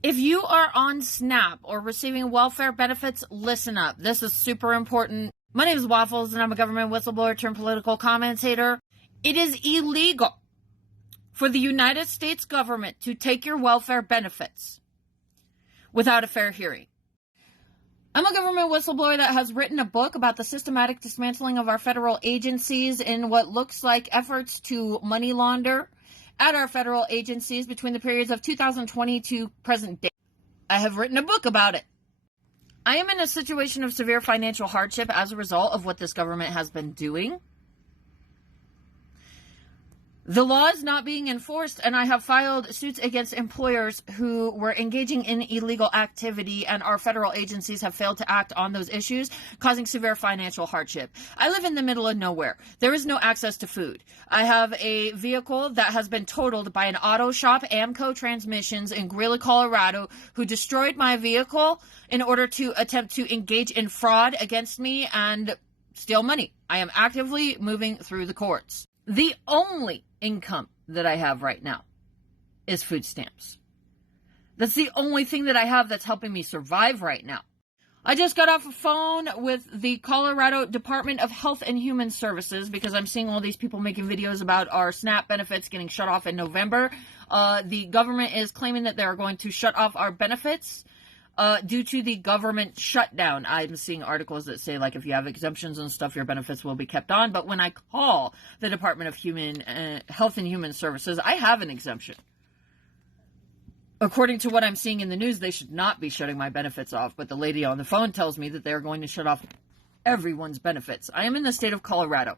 If you are on SNAP or receiving welfare benefits, listen up. This is super important. My name is Waffles, and I'm a government whistleblower turned political commentator. It is illegal for the United States government to take your welfare benefits without a fair hearing. I'm a government whistleblower that has written a book about the systematic dismantling of our federal agencies in what looks like efforts to money launder at our federal agencies between the periods of 2020 to present day. I have written a book about it. I am in a situation of severe financial hardship as a result of what this government has been doing. The law is not being enforced, and I have filed suits against employers who were engaging in illegal activity, and our federal agencies have failed to act on those issues, causing severe financial hardship. I live in the middle of nowhere. There is no access to food. I have a vehicle that has been totaled by an auto shop, Amco Transmissions, in Greeley, Colorado, who destroyed my vehicle in order to attempt to engage in fraud against me and steal money. I am actively moving through the courts. The only income that I have right now is food stamps. That's the only thing that I have that's helping me survive right now. I just got off a phone with the Colorado Department of Health and Human Services because I'm seeing all these people making videos about our SNAP benefits getting shut off in November. The government is claiming that they're going to shut off our benefits due to the government shutdown. I'm seeing articles that say, like, if you have exemptions and stuff, your benefits will be kept on. But when I call the Department of Health and Human Services, I have an exemption. According to what I'm seeing in the news, they should not be shutting my benefits off. But the lady on the phone tells me that they're going to shut off everyone's benefits. I am in the state of Colorado.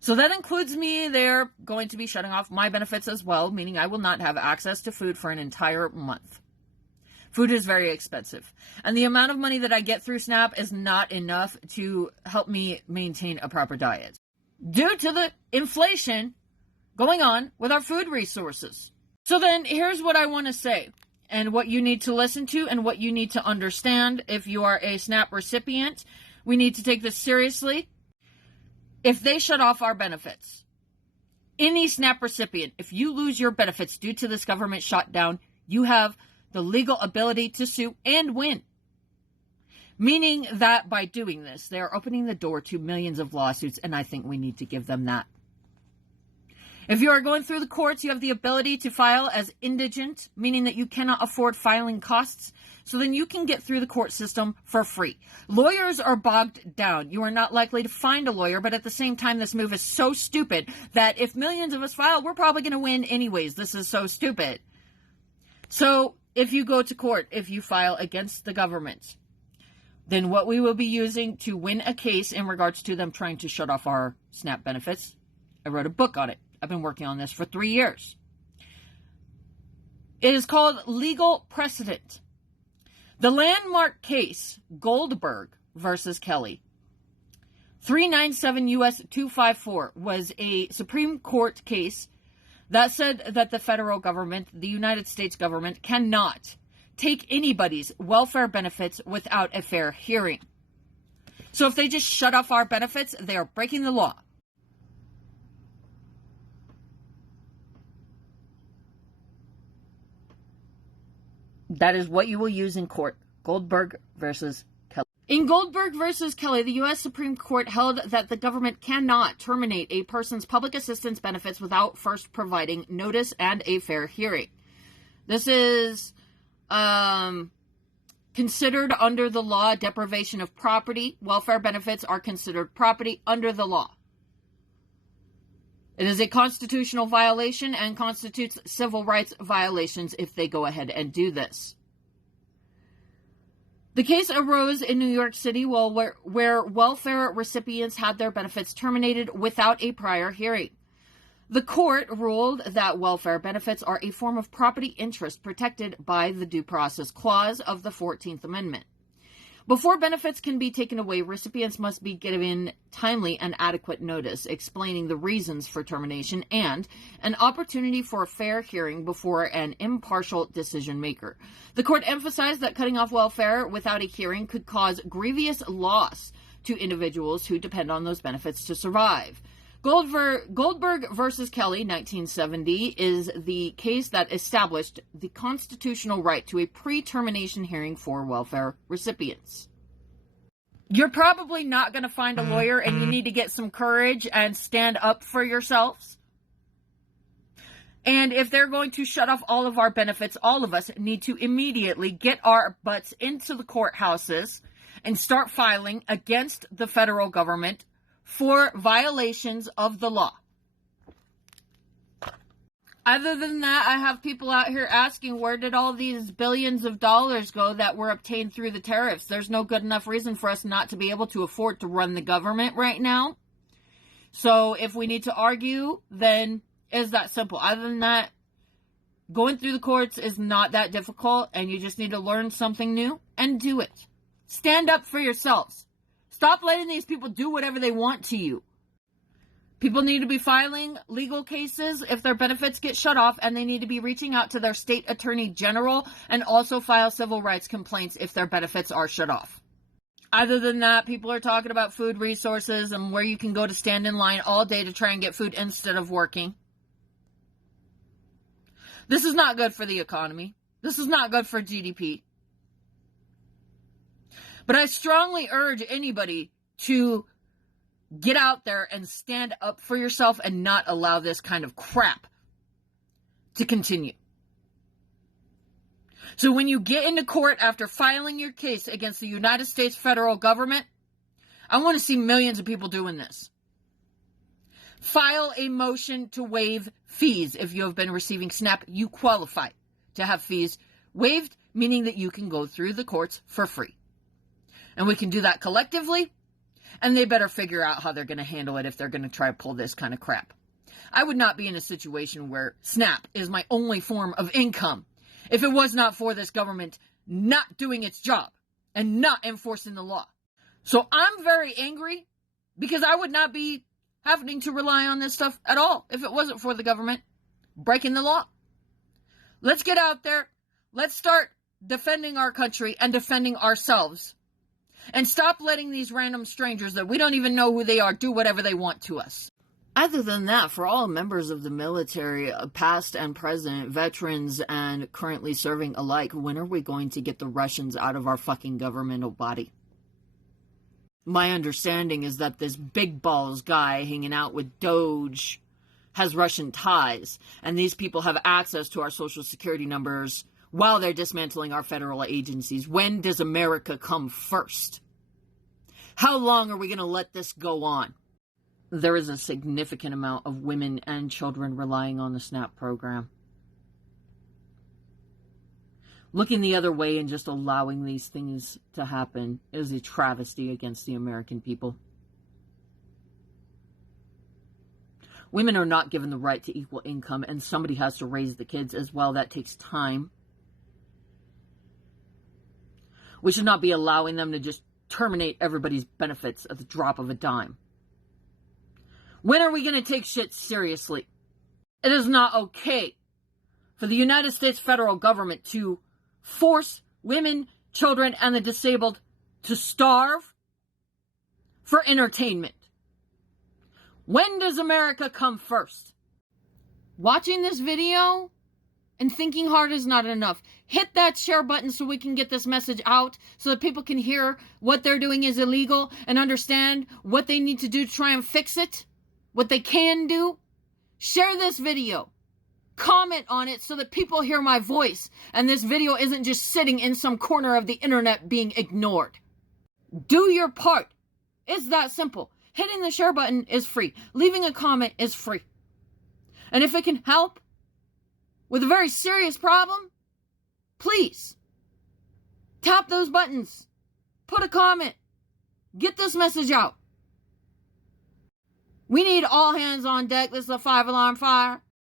So that includes me. They're going to be shutting off my benefits as well, meaning I will not have access to food for an entire month. Food is very expensive, and the amount of money that I get through SNAP is not enough to help me maintain a proper diet due to the inflation going on with our food resources. So then here's what I want to say, and what you need to listen to and what you need to understand. If you are a SNAP recipient, we need to take this seriously. If they shut off our benefits, any SNAP recipient, if you lose your benefits due to this government shutdown, you have the legal ability to sue and win. Meaning that by doing this, they are opening the door to millions of lawsuits, and I think we need to give them that. If you are going through the courts, you have the ability to file as indigent, meaning that you cannot afford filing costs, so then you can get through the court system for free. Lawyers are bogged down. You are not likely to find a lawyer, but at the same time, this move is so stupid that if millions of us file, we're probably going to win anyways. This is so stupid. So if you go to court, if you file against the government, then what we will be using to win a case in regards to them trying to shut off our SNAP benefits, I wrote a book on it. I've been working on this for 3 years. It is called Legal Precedent. The landmark case, Goldberg versus Kelly, 397 U.S. 254, was a Supreme Court case that said that the federal government, the United States government, cannot take anybody's welfare benefits without a fair hearing. So if they just shut off our benefits, they are breaking the law. That is what you will use in court. Goldberg versus Kelly. In Goldberg versus Kelly, the U.S. Supreme Court held that the government cannot terminate a person's public assistance benefits without first providing notice and a fair hearing. This is considered under the law deprivation of property. Welfare benefits are considered property under the law. It is a constitutional violation and constitutes civil rights violations if they go ahead and do this. The case arose in New York City where welfare recipients had their benefits terminated without a prior hearing. The court ruled that welfare benefits are a form of property interest protected by the Due Process Clause of the 14th Amendment. Before benefits can be taken away, recipients must be given timely and adequate notice explaining the reasons for termination and an opportunity for a fair hearing before an impartial decision maker. The court emphasized that cutting off welfare without a hearing could cause grievous loss to individuals who depend on those benefits to survive. Goldberg versus Kelly, 1970, is the case that established the constitutional right to a pre-termination hearing for welfare recipients. You're probably not going to find a lawyer, and you need to get some courage and stand up for yourselves. And if they're going to shut off all of our benefits, all of us need to immediately get our butts into the courthouses and start filing against the federal government for violations of the law. Other than that, I have people out here asking, where did all these billions of dollars go that were obtained through the tariffs? There's no good enough reason for us not to be able to afford to run the government right now. So if we need to argue, then it's that simple. Other than that, going through the courts is not that difficult, and you just need to learn something new and do it. Stand up for yourselves. Stop letting these people do whatever they want to you. People need to be filing legal cases if their benefits get shut off, and they need to be reaching out to their state attorney general and also file civil rights complaints if their benefits are shut off. Other than that, people are talking about food resources and where you can go to stand in line all day to try and get food instead of working. This is not good for the economy. This is not good for GDP. But I strongly urge anybody to get out there and stand up for yourself and not allow this kind of crap to continue. So when you get into court after filing your case against the United States federal government, I want to see millions of people doing this. File a motion to waive fees. If you have been receiving SNAP, you qualify to have fees waived, meaning that you can go through the courts for free. And we can do that collectively, and they better figure out how they're going to handle it if they're going to try to pull this kind of crap. I would not be in a situation where SNAP is my only form of income if it was not for this government not doing its job and not enforcing the law. So I'm very angry because I would not be having to rely on this stuff at all if it wasn't for the government breaking the law. Let's get out there. Let's start defending our country and defending ourselves. And stop letting these random strangers that we don't even know who they are do whatever they want to us. Other than that, for all members of the military, past and present, veterans and currently serving alike, when are we going to get the Russians out of our fucking governmental body? My understanding is that this big balls guy hanging out with Doge has Russian ties, and these people have access to our social security numbers while they're dismantling our federal agencies. When does America come first? How long are we going to let this go on? There is a significant amount of women and children relying on the SNAP program. Looking the other way and just allowing these things to happen is a travesty against the American people. Women are not given the right to equal income, and somebody has to raise the kids as well. That takes time. We should not be allowing them to just terminate everybody's benefits at the drop of a dime. When are we going to take shit seriously? It is not okay for the United States federal government to force women, children, and the disabled to starve for entertainment. When does America come first? Watching this video and thinking hard is not enough. Hit that share button so we can get this message out so that people can hear what they're doing is illegal and understand what they need to do to try and fix it, what they can do. Share this video. Comment on it so that people hear my voice and this video isn't just sitting in some corner of the internet being ignored. Do your part. It's that simple. Hitting the share button is free. Leaving a comment is free. And if it can help with a very serious problem, please tap those buttons. Put a comment. Get this message out. We need all hands on deck. This is a 5-alarm fire.